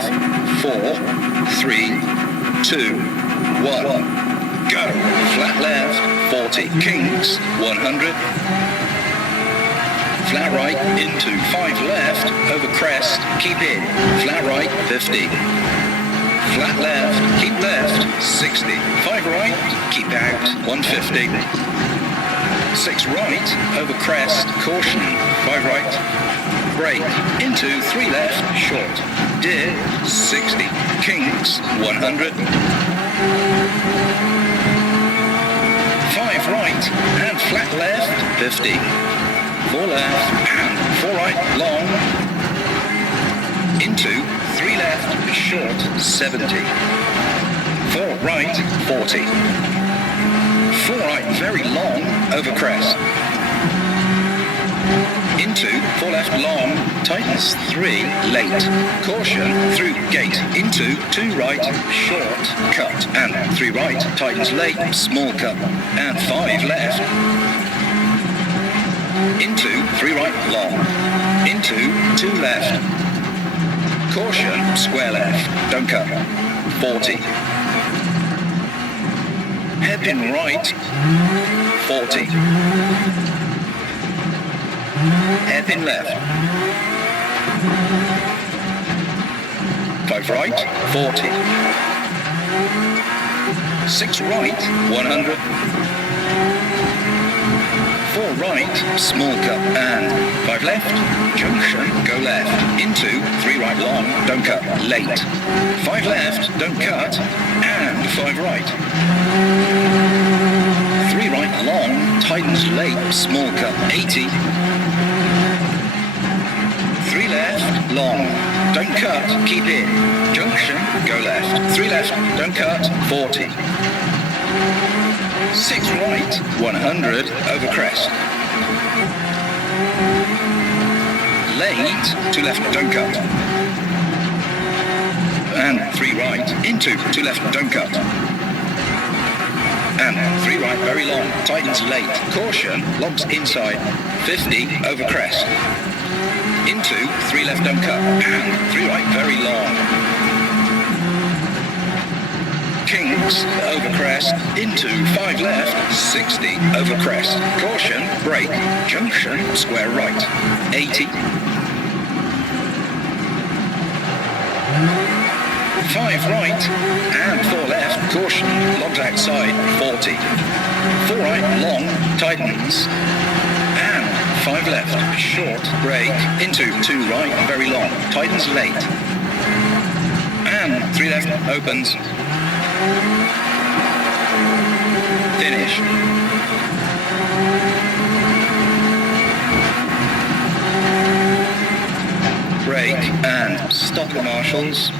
5, 4, 3, 2, 1. Go. Flat left, 40. Kinks, 100. Flat right, into 5 left, over crest, keep in. Flat right, 50. Flat left, keep left, 60. 5 right, keep out, 150. 6 right, over crest, caution, 5 right. Brake, into 3 left, short. Deer, 60. Kinks, 100. 5 right, and flat left, 50. 4 left, and 4 right, long. Into 3 left, short, 70. 4 right, 40. 4 right, very long, over crest. Into 4 left, long, tightens 3, late. Caution, through gate. Into 2 right, short, cut. And 3 right, tightens late, small cut. And 5 left. Into 3 right, long. Into 2 left. Caution, square left. Don't cut. 40. Hairpin right, 40. Hairpin left. 5 right, 40. 6 right, 100. 4 right, small cut, and 5 left, junction, go left. Into 3 right, long, don't cut, late. 5 left, don't cut, and 5 right. 3 right, long, tightens late, small cut, 80. 3 left, long, don't cut, keep in. Junction, go left. 3 left, don't cut, 40. 6 right, 100, over crest. Late, 2 left, don't cut. And 3 right, into 2 left, don't cut. And 3 right, very long, tightens late. Caution, logs inside, 50, over crest. Into 3 left, don't cut. And 3 right, very long. Kinks, over crest, into 5 left, 60, over crest. Caution, brake, junction, square right, 80. 5 right, and 4 left, caution, logs outside, 40. 4 right, long, tightens, and 5 left, short, brake, into 2 right, very long, tightens late. And 3 left, opens. Finish. Brake and stop the marshals.